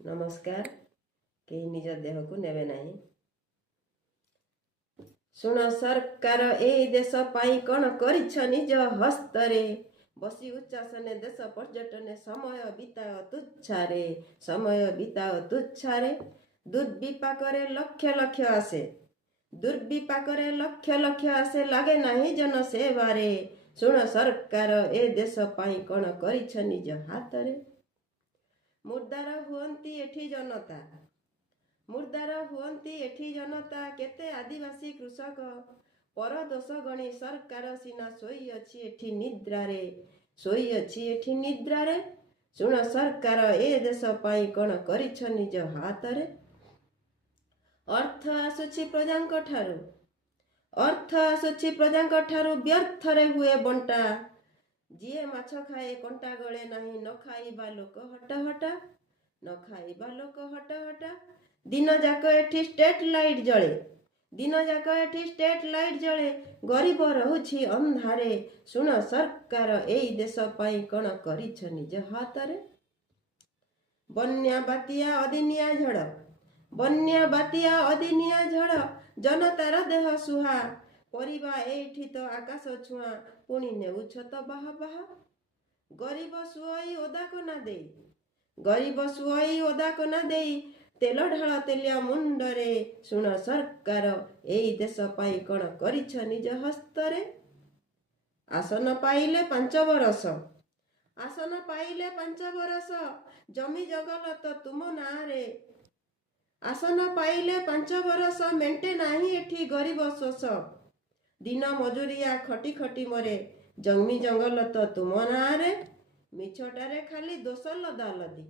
नमस्कार। कहीं निज देह को नेबे नहीं। शुण सरकार ए देश पाई कौन करिछ निज हस्तरे बसी उच्चासने देश पर्यटने समय बिताओ तुच्छारे समय बिताओ तुच्छारे दुर्विपाकरे लक्ष लक्ष आसे दुर्विपाकरे लक्ष लक्ष आसे लागे नहीं जन सेवारे शुण सरकार ए देश पाई कौन करिछ निज हातरे मुर्दार हुअंती एठी जनता मुर्दार हुअंती एठी जनता केते आदिवासी कृषक पर दोष गणी सरकार सिना सोई अछि एठी निद्रारे सोई अछि एठी निद्रारे शुण सरकार ए देश पाई कौन करिछ निज हातरे अर्थ आसुछि प्रजांक ठारू अर्थ आसुछि प्रजांक ठारू व्यर्थरे हुए बंटा जीए माछ खाए कंटा गले नहीं न खाइबा लोक हटा हटा न खाइबा लोक हटा हटा दिन जाक एठी स्ट्रीट लाइट जले दिन जाक एठी स्ट्रीट लाइट जले गरीब रहुछि अंधारे शुण सरकार एई देश पाई कौन करिछ निज हातरे बन्या बातिया अदिनिया झड़ बन्या बातिया अदिनिया झड़ जनतार देह सुहा परिबा एठी तो आकाश छुआ पुणी नेउछ तो बाहा बाहा गरीब सुई ओदा कोना दे गरीब सुई ओदा कोना दे तेल ढाल तेलिया मुंडरे शुण सरकार एई देश पाई कौन करिछ निज हस्तरे आसन पाइले 5 बरस आसन पाइले 5 बरस जमी जगल तो तुम नारे आसन पाइले 5 बरस मेंटे नाही एठी गरीब शोष दिन मजुरिया खटी खटी मरे जमी जंगल तो तुम नारे मिछटारे खाली दोष लदा लदी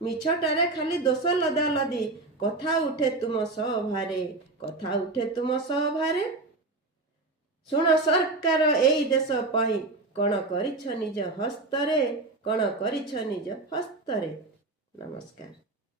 मिछटारे खाली दोष लदा लदी कथा उठे तुम सभारे कथा उठे तुम सभारे शुण सरकार एई देश पाई कौन करिछ निज हस्तरे कौन करिछ निज हस्तरे। नमस्कार।